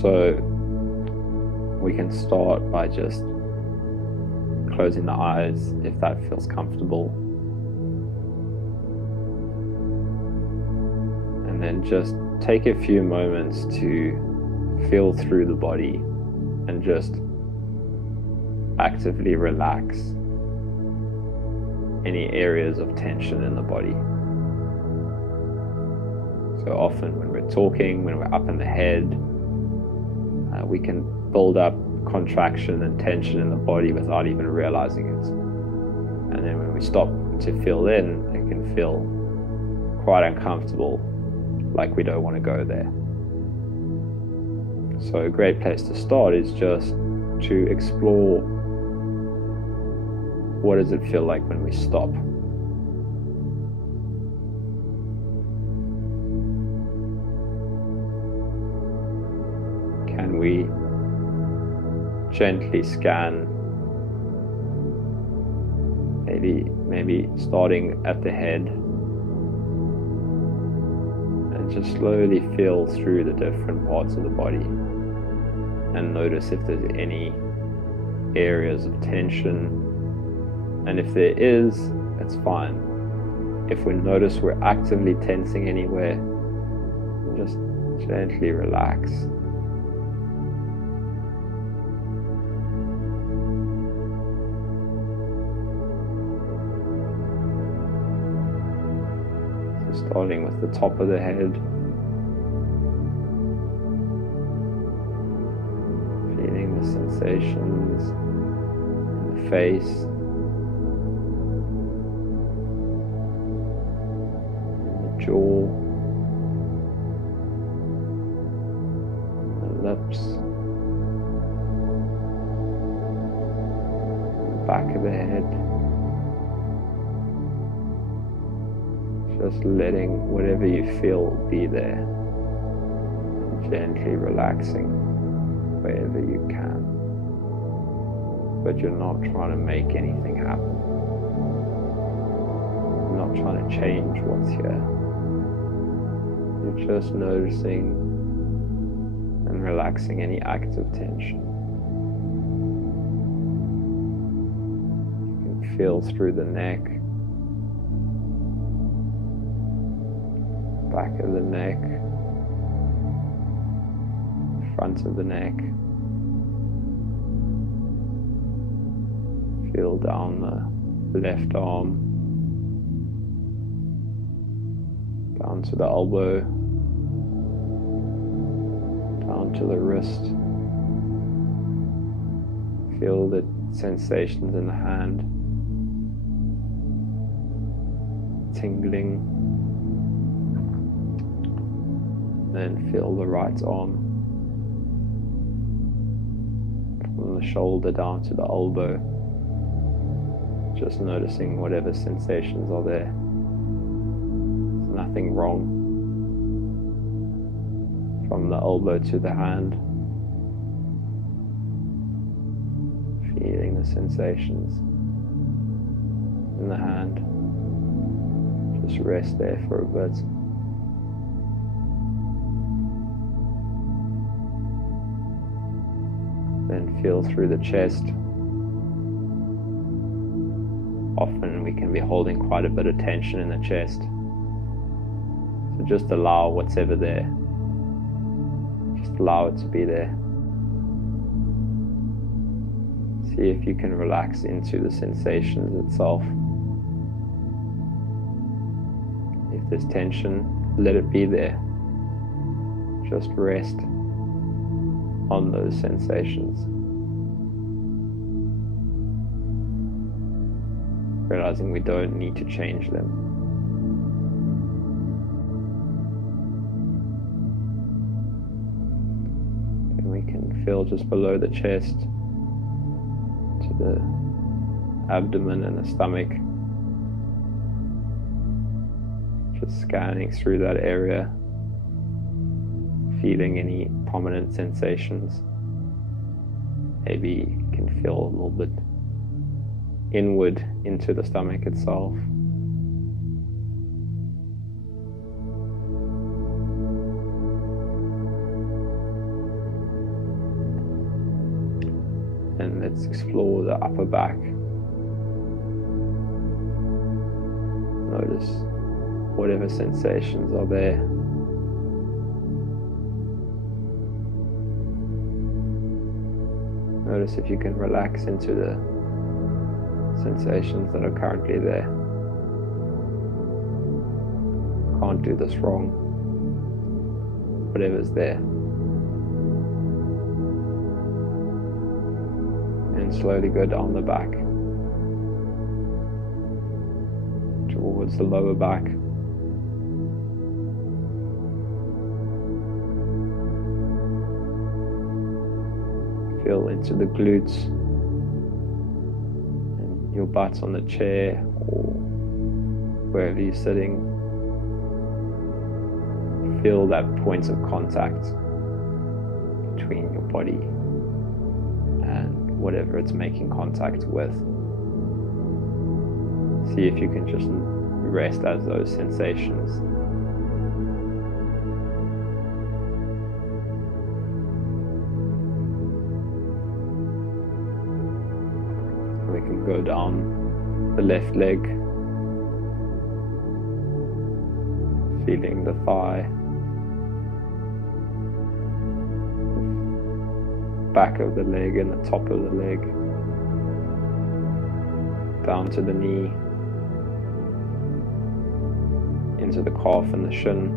So we can start by just closing the eyes if that feels comfortable. And then just take a few moments to feel through the body and just actively relax any areas of tension in the body. So often when we're talking, when we're up in the head, we can build up contraction and tension in the body without even realizing it. And then when we stop to feel in, it can feel quite uncomfortable, like we don't want to go there. So a great place to start is just to explore, what does it feel like when we stop? Can we gently scan, maybe starting at the head, and just slowly feel through the different parts of the body and notice if there's any areas of tension. And if there is, it's fine. If we notice we're actively tensing anywhere, just gently relax. So starting with the top of the head, feeling the sensations in the face, jaw, the lips, the back of the head. Just letting whatever you feel be there, and gently relaxing wherever you can. But you're not trying to make anything happen. You're not trying to change what's here. You're just noticing and relaxing any active tension. You can feel through the neck, back of the neck, front of the neck. Feel down the left arm, down to the elbow, down to the wrist. Feel the sensations in the hand, tingling. Then feel the right arm, from the shoulder down to the elbow. Just noticing whatever sensations are there. There's nothing wrong. From the elbow to the hand, feeling the sensations in the hand. Just rest there for a bit. Then feel through the chest. Often we can be holding quite a bit of tension in the chest. So just allow what's ever there. Just allow it to be there. See if you can relax into the sensations itself. If there's tension, let it be there. Just rest on those sensations. Realizing we don't need to change them. And we can feel just below the chest to the abdomen and the stomach. Just scanning through that area, feeling any prominent sensations. Maybe you can feel a little bit inward into the stomach itself. And let's explore the upper back. Notice whatever sensations are there. Notice if you can relax into the sensations that are currently there. Can't do this wrong. Whatever's there. And slowly go down the back towards the lower back. Feel into the glutes and your butt on the chair or wherever you're sitting. Feel that point of contact between your body and whatever it's making contact with. See if you can just rest as those sensations. We can go down the left leg, feeling the thigh, back of the leg and the top of the leg, down to the knee, into the calf and the shin,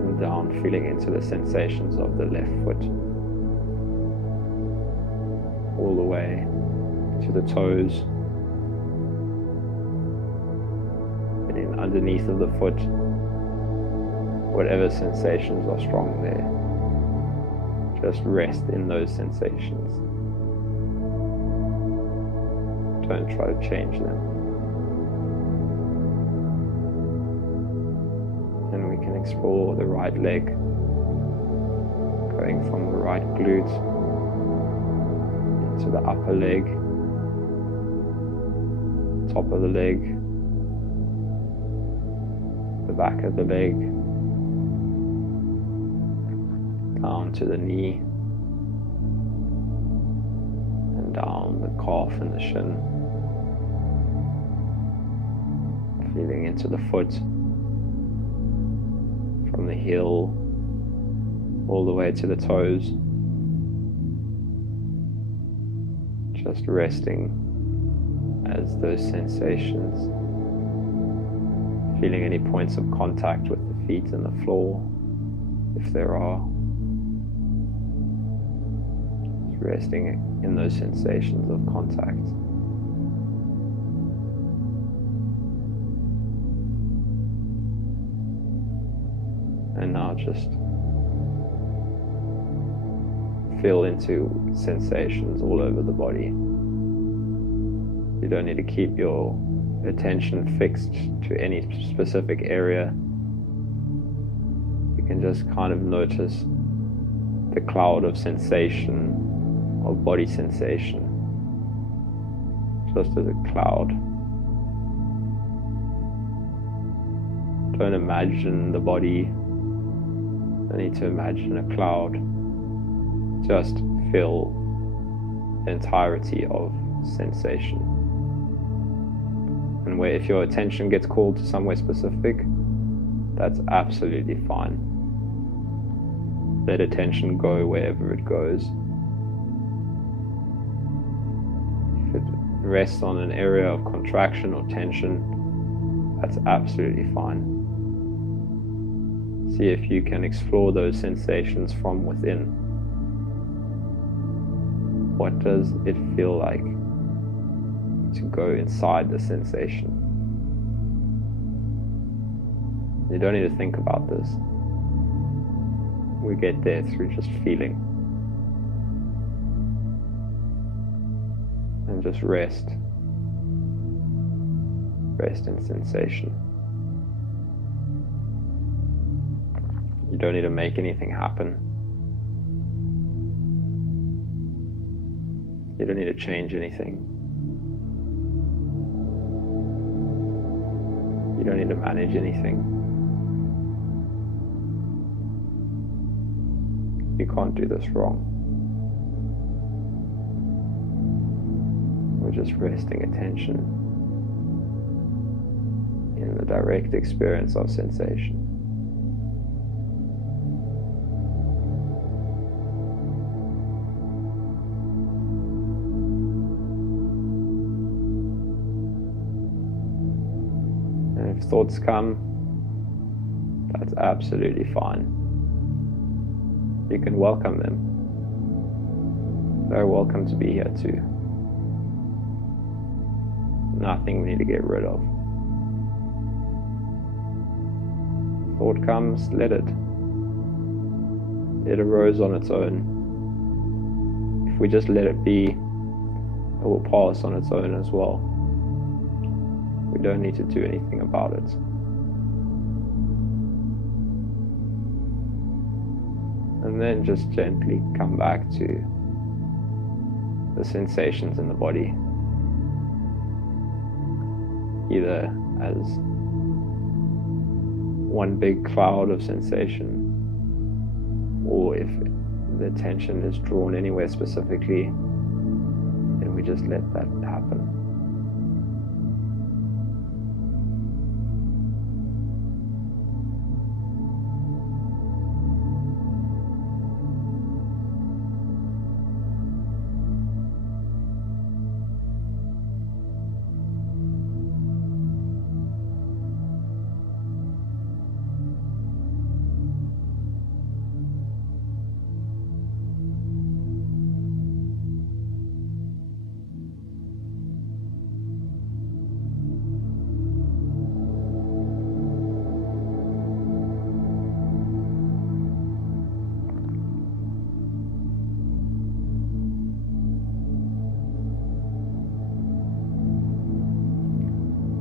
and down, feeling into the sensations of the left foot, all the way to the toes, and in underneath of the foot, whatever sensations are strong there, just rest in those sensations. Don't try to change them. And we can explore the right leg, going from the right glute into the upper leg, top of the leg, the back of the leg, down to the knee, and down the calf and the shin, feeling into the foot, from the heel all the way to the toes, just resting as those sensations, feeling any points of contact with the feet and the floor, if there are. Resting in those sensations of contact. And now just feel into sensations all over the body. You don't need to keep your attention fixed to any specific area. You can just kind of notice the cloud of sensation, of body sensation, just as a cloud. Don't imagine the body, don't need to imagine a cloud. Just feel the entirety of sensation. And where if your attention gets called to somewhere specific, that's absolutely fine. Let attention go wherever it goes. If it rests on an area of contraction or tension, that's absolutely fine. See if you can explore those sensations from within. What does it feel like to go inside the sensation? You don't need to think about this. We get there through just feeling. And just rest. Rest in sensation. You don't need to make anything happen. You don't need to change anything. You don't need to manage anything. You can't do this wrong. We're just resting attention in the direct experience of sensation. And if thoughts come, that's absolutely fine. You can welcome them. They're welcome to be here too. Nothing we need to get rid of. Thought comes, let it. It arose on its own. If we just let it be, it will pass on its own as well. We don't need to do anything about it. And then just gently come back to the sensations in the body, either as one big cloud of sensation, or if the attention is drawn anywhere specifically, then we just let that happen.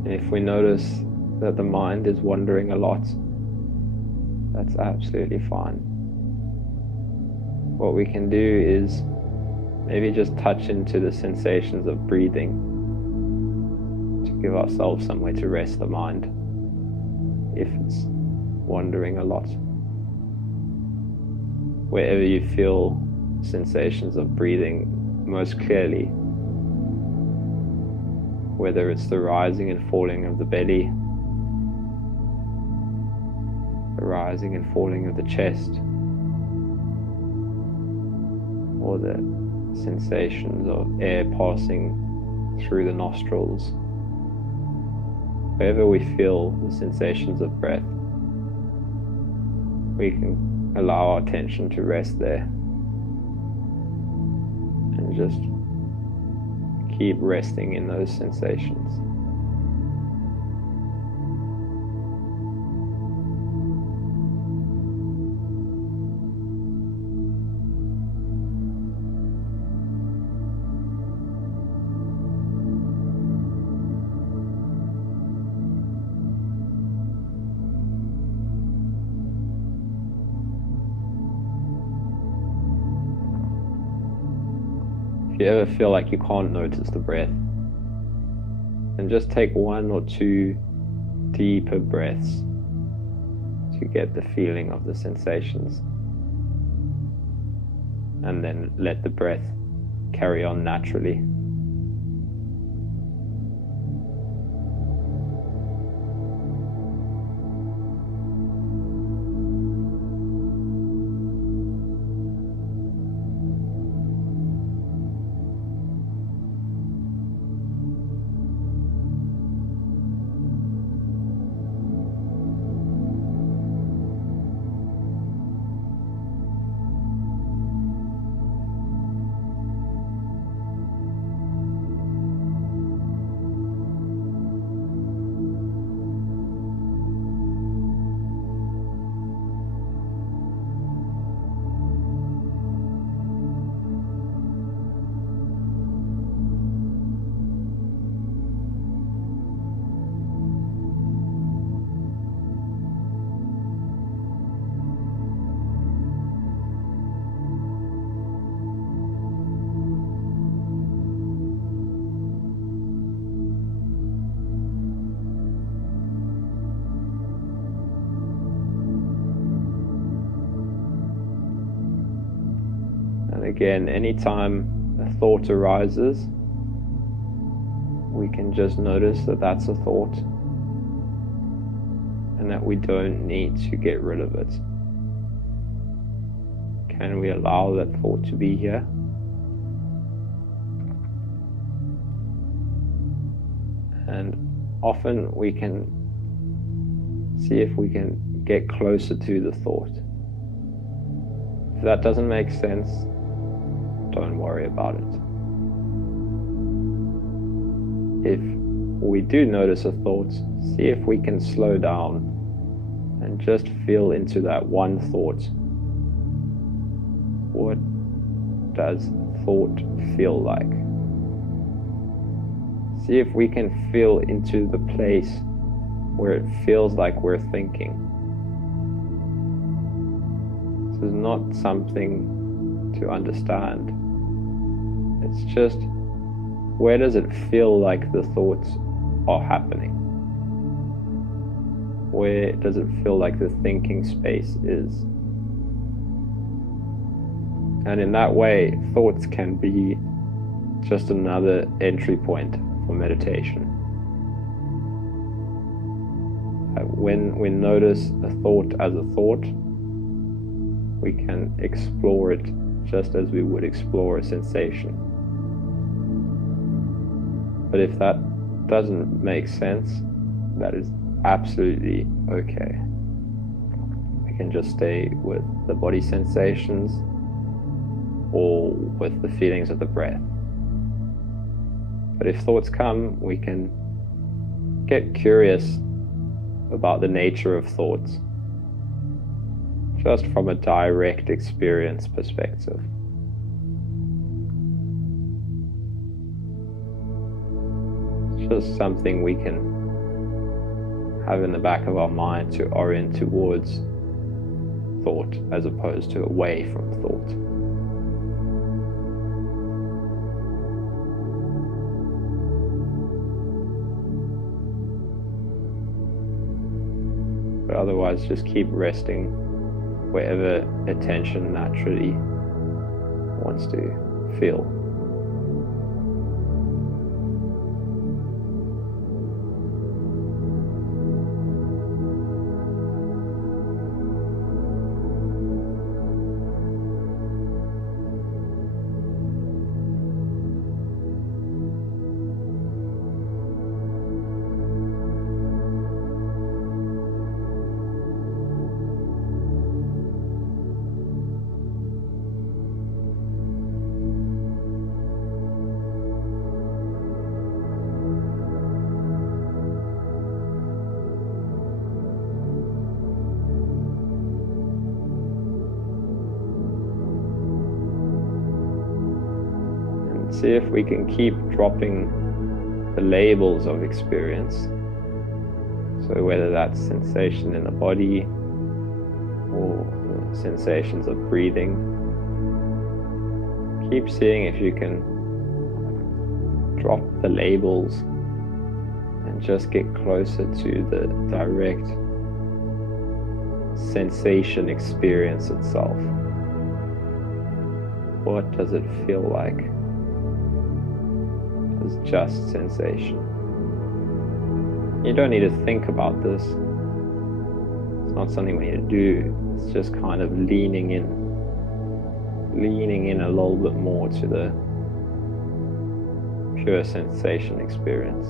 If we notice that the mind is wandering a lot, that's absolutely fine. What we can do is maybe just touch into the sensations of breathing to give ourselves somewhere to rest the mind if it's wandering a lot. Wherever you feel sensations of breathing most clearly, whether it's the rising and falling of the belly, the rising and falling of the chest, or the sensations of air passing through the nostrils. Wherever we feel the sensations of breath, we can allow our attention to rest there and just keep resting in those sensations. If you ever feel like you can't notice the breath, then just take 1 or 2 deeper breaths to get the feeling of the sensations, and then let the breath carry on naturally. Again, anytime a thought arises, we can just notice that that's a thought and that we don't need to get rid of it. Can we allow that thought to be here? And often we can see if we can get closer to the thought. If that doesn't make sense, don't worry about it. If we do notice a thought, see if we can slow down and just feel into that one thought. What does thought feel like? See if we can feel into the place where it feels like we're thinking. This is not something to understand. It's just, where does it feel like the thoughts are happening? Where does it feel like the thinking space is? And in that way, thoughts can be just another entry point for meditation. When we notice a thought as a thought, we can explore it just as we would explore a sensation. But if that doesn't make sense, that is absolutely okay. We can just stay with the body sensations or with the feelings of the breath. But if thoughts come, we can get curious about the nature of thoughts, just from a direct experience perspective. It's just something we can have in the back of our mind to orient towards thought as opposed to away from thought. But otherwise, just keep resting wherever attention naturally wants to feel. See if we can keep dropping the labels of experience. So whether that's sensation in the body or sensations of breathing, keep seeing if you can drop the labels and just get closer to the direct sensation experience itself. What does it feel like? As just sensation. You don't need to think about this. It's not something we need to do. It's just kind of leaning in a little bit more to the pure sensation experience.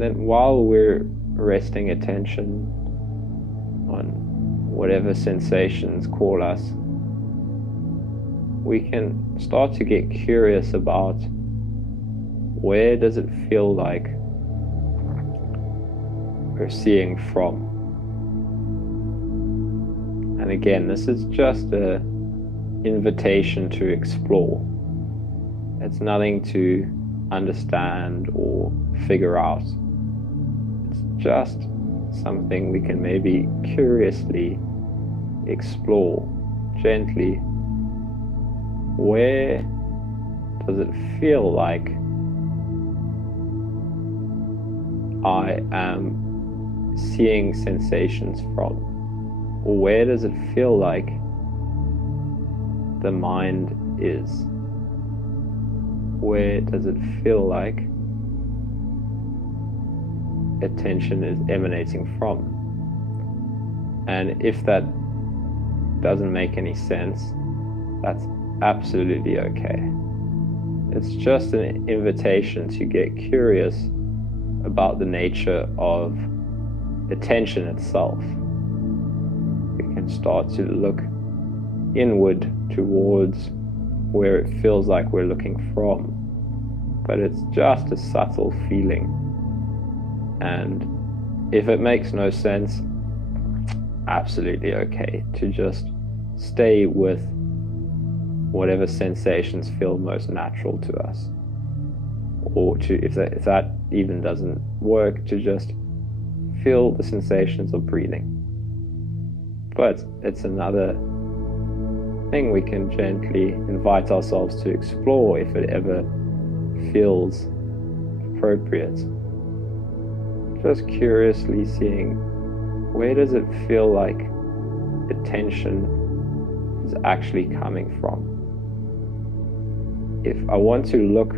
And then while we're resting attention on whatever sensations call us, we can start to get curious about where does it feel like we're seeing from. And again, this is just an invitation to explore. It's nothing to understand or figure out. It's just something we can maybe curiously explore gently. Where does it feel like I am seeing sensations from? Or where does it feel like the mind is? Where does it feel like attention is emanating from? And if that doesn't make any sense, that's absolutely okay. It's just an invitation to get curious about the nature of attention itself. We can start to look inward towards where it feels like we're looking from, but it's just a subtle feeling. And if it makes no sense, absolutely okay to just stay with whatever sensations feel most natural to us, or to, if that even doesn't work, to just feel the sensations of breathing. But it's another thing we can gently invite ourselves to explore if it ever feels appropriate. Just curiously seeing, where does it feel like attention is actually coming from? If I want to look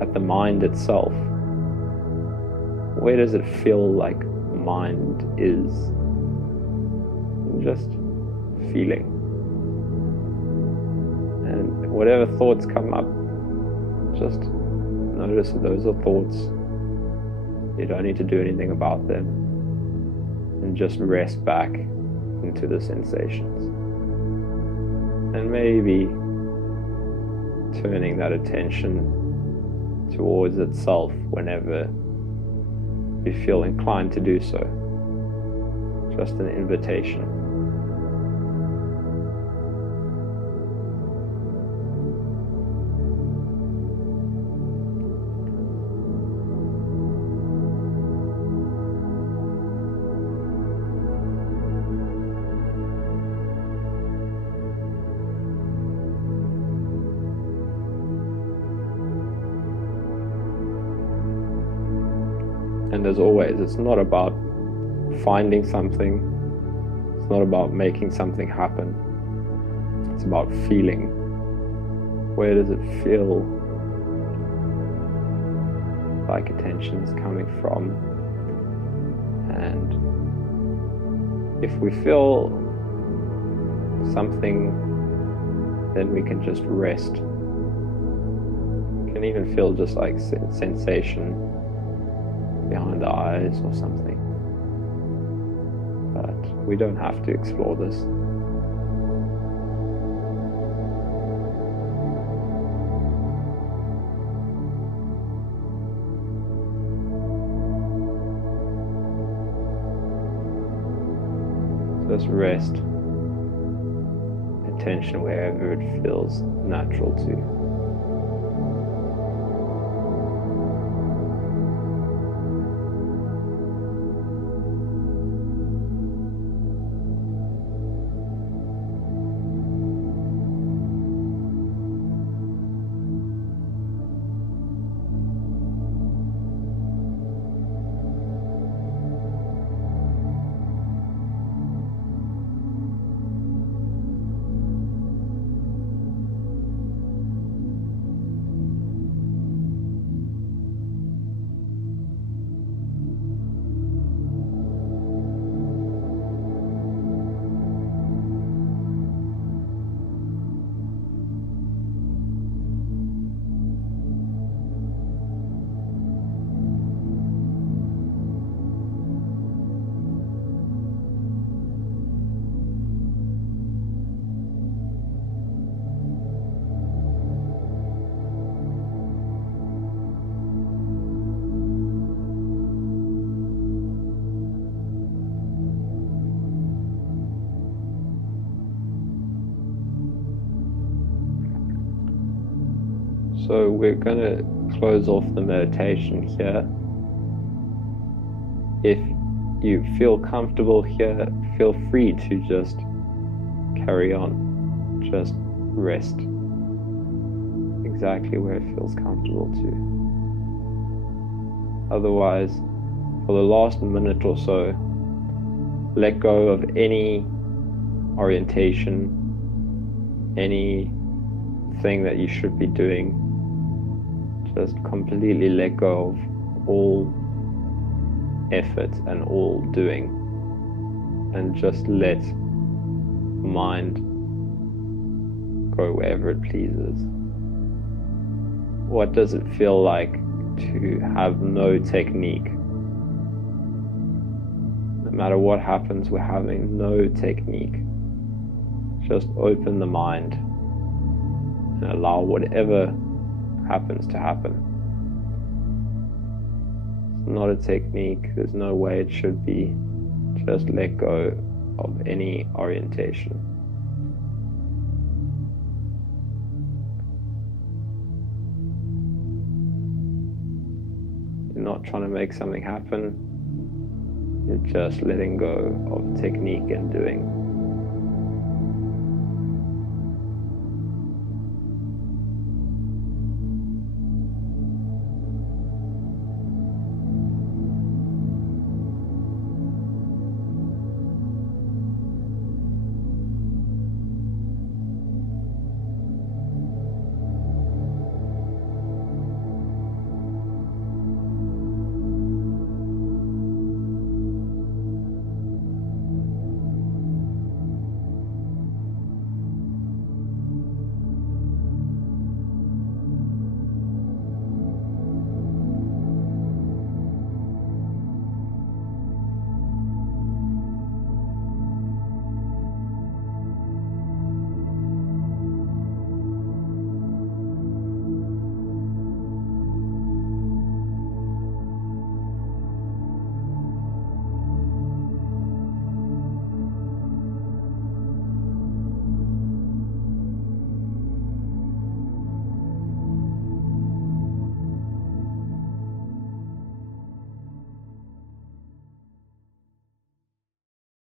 at the mind itself, where does it feel like mind is? Just feeling. And whatever thoughts come up, just notice that those are thoughts. You don't need to do anything about them, and just rest back into the sensations. And maybe turning that attention towards itself whenever you feel inclined to do so. Just an invitation. And as always, it's not about finding something. It's not about making something happen. It's about feeling. Where does it feel like attention is coming from? And if we feel something, then we can just rest. You can even feel just like sensation behind the eyes or something. But we don't have to explore this. Just rest attention wherever it feels natural to. So we're going to close off the meditation here. If you feel comfortable here, feel free to just carry on. Just rest exactly where it feels comfortable to. Otherwise, for the last minute or so, let go of any orientation, anything that you should be doing. Just completely let go of all effort and all doing, and just let mind go wherever it pleases. What does it feel like to have no technique? No matter what happens, we're having no technique. Just open the mind and allow whatever happens to happen. It's not a technique, there's no way it should be. Just let go of any orientation. You're not trying to make something happen, you're just letting go of technique and doing.